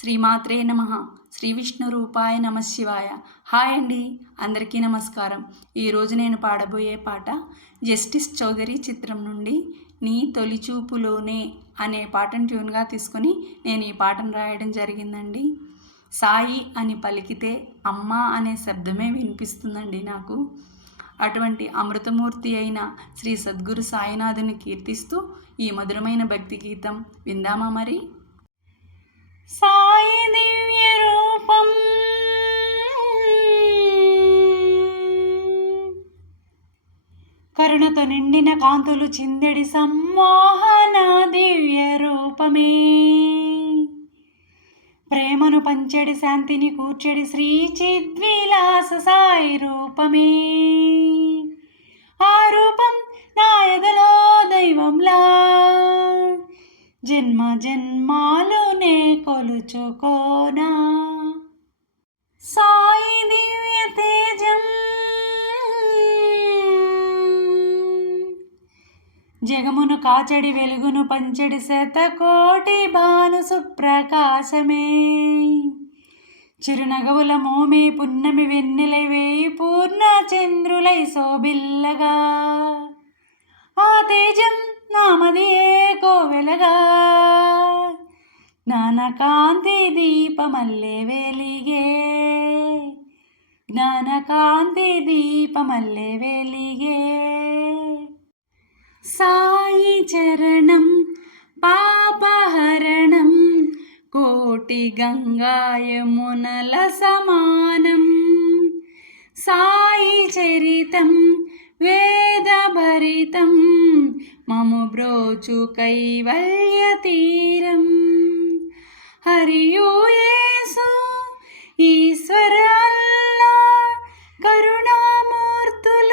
శ్రీమాత్రే నమః. శ్రీ విష్ణు రూపాయ నమశివాయ. హాయ్ అండి, అందరికీ నమస్కారం. ఈరోజు నేను పాడబోయే పాట జస్టిస్ చౌదరి చిత్రం నుండి నీ తొలిచూపులోనే అనే పాటను ట్యూన్గా తీసుకొని నేను ఈ పాటను రాయడం జరిగిందండి. సాయి అని పలికితే అమ్మ అనే శబ్దమే వినిపిస్తుందండి నాకు. అటువంటి అమృతమూర్తి అయిన శ్రీ సద్గురు సాయినాథుని కీర్తిస్తూ ఈ మధురమైన భక్తి గీతం విందామా మరి? సాయి దివ్య రూపం కరుణతో నిండిన కాంతులు చిందెడి సమ్మోహన దివ్య రూపమే, ప్రేమను పంచెడి శాంతిని కూర్చెడి శ్రీ చిద్విలాస సాయి రూపమే. ఆ రూపం నా ఎదలో దైవంలా జన్మ జన్మాలునే కొలుచుకోనా. సాయి దివ్య తేజం జగమును కాచడి వెలుగును పంచెడి శతకోటి భాను సుప్రకాశమే, చిరునగవుల మోమే పున్నమి వెన్నెలై వేయి పూర్ణ చంద్రులై శోభిల్లగా. ఆ తేజం నామదియే కోవెలగా జ్ఞానకాంతి దీపమల్లె వెలిగే, జ్ఞానకాంతి దీపమల్లె వెలిగే. సాయి చరణం పాపహరణం కోటి గంగాయమునల సమానం, సాయి చరితం వేదభరితం మము బ్రోచు కైవల్య తీరం. హరియు యేసు ఈశ్వర అల్లా కరుణామూర్తులుగా,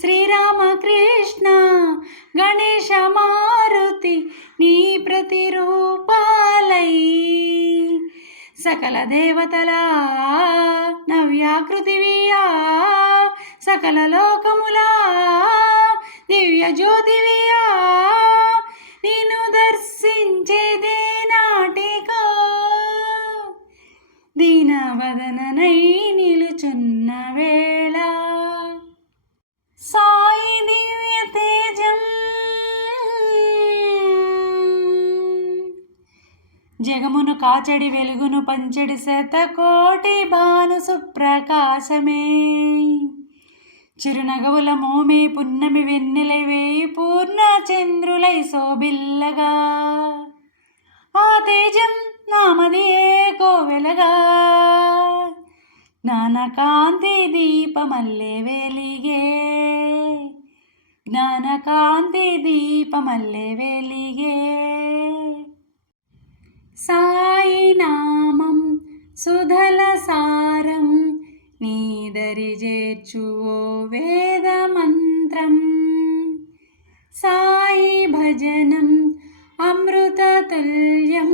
శ్రీరామకృష్ణ గణేశ మారుతి నీ ప్రతిరూపాలై, సకల దేవతల నవ్యాకృతివియా, సకల లోకములా దివ్య జ్యోతివియా. నిన్ను దర్శించేదే నాటికా దీనవదననై నిలుచున్న వేళ. సాయి దివ్య తేజం జగమును కాచడి వెలుగును పంచెడి శతకోటి భాను సుప్రకాశమే, చిరునగవుల మోమే పున్నమి వెన్నెలై వేయి పూర్ణ చంద్రులై శోభిల్లగా. ఆ తేజం నామదియే కోవెలగా జ్ఞానకాంతి దీపమల్లె వెలిగే, జ్ఞానకాంతి దీపమల్లె వెలిగే. సాయి నామం సుధల సారం నీదరి చేర్చు ఓ వేద మంత్రం, సాయి భజనం అమృత తుల్యం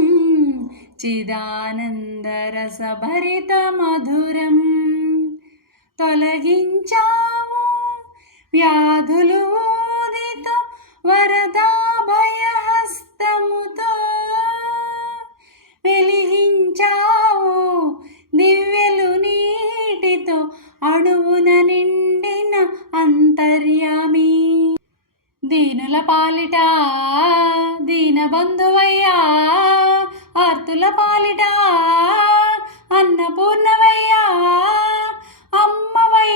చిదానందరసభరిత మధురం. తొలగించావు వ్యాధులు ఊదితో వరదాభయహస్తముతో, వెలిగించావు దివ్యలు నీటితో అణువున నిండిన అంతర్యామి. దీనుల పాలిట దీనబంధువయ్యా, ఆర్తుల పాలిట అన్నపూర్ణవయ్యా, అమ్మవై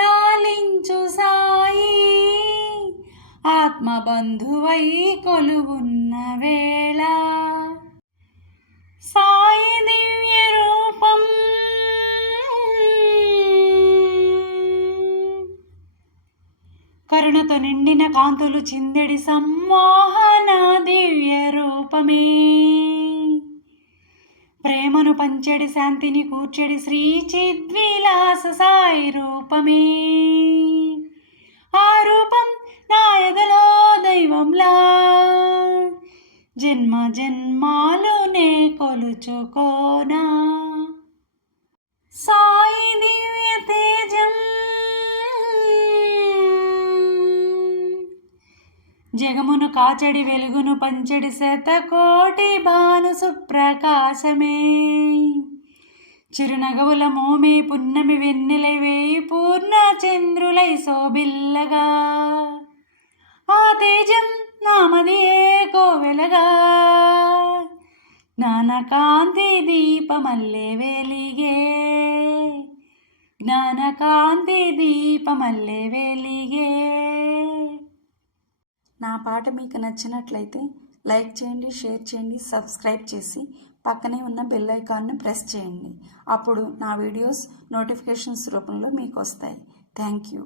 లాలించు సాయి, ఆత్మబంధువై కొలువున్న వేళ. సాయి దివ్య రూపం కరుణతో నిండిన కాంతులు చిందెడి సమ్మోహన దివ్య రూపమే, ప్రేమను పంచెడి శాంతిని కూర్చెడి శ్రీ చిద్విలాస సాయి రూపమే. ఆ రూపం నా ఎదలో దైవంలా జన్మ జన్మాలునే కొలుచుకోనా. సాయి దివ్య తేజం జగమును కాచడి వెలుగును పంచెడి శతకోటి భాను సుప్రకాశమే చిరునగవుల మోమే పున్నమి వెన్నెలై వేయి పూర్ణ చంద్రులై శోభిల్లగా ఆ తేజం నామదియే కోవెలగా జ్ఞానకాంతి దీపమల్లె వెలిగే జ్ఞానకాంతి దీపమల్లె వెలిగే. నా పాట మీకు నచ్చినట్లయితే లైక్ చేయండి, షేర్ చేయండి, సబ్స్క్రైబ్ చేసి పక్కనే ఉన్న బెల్ ఐకాన్ను ప్రెస్ చేయండి. అప్పుడు నా వీడియోస్ నోటిఫికేషన్స్ రూపంలో మీకు వస్తాయి. Thank you.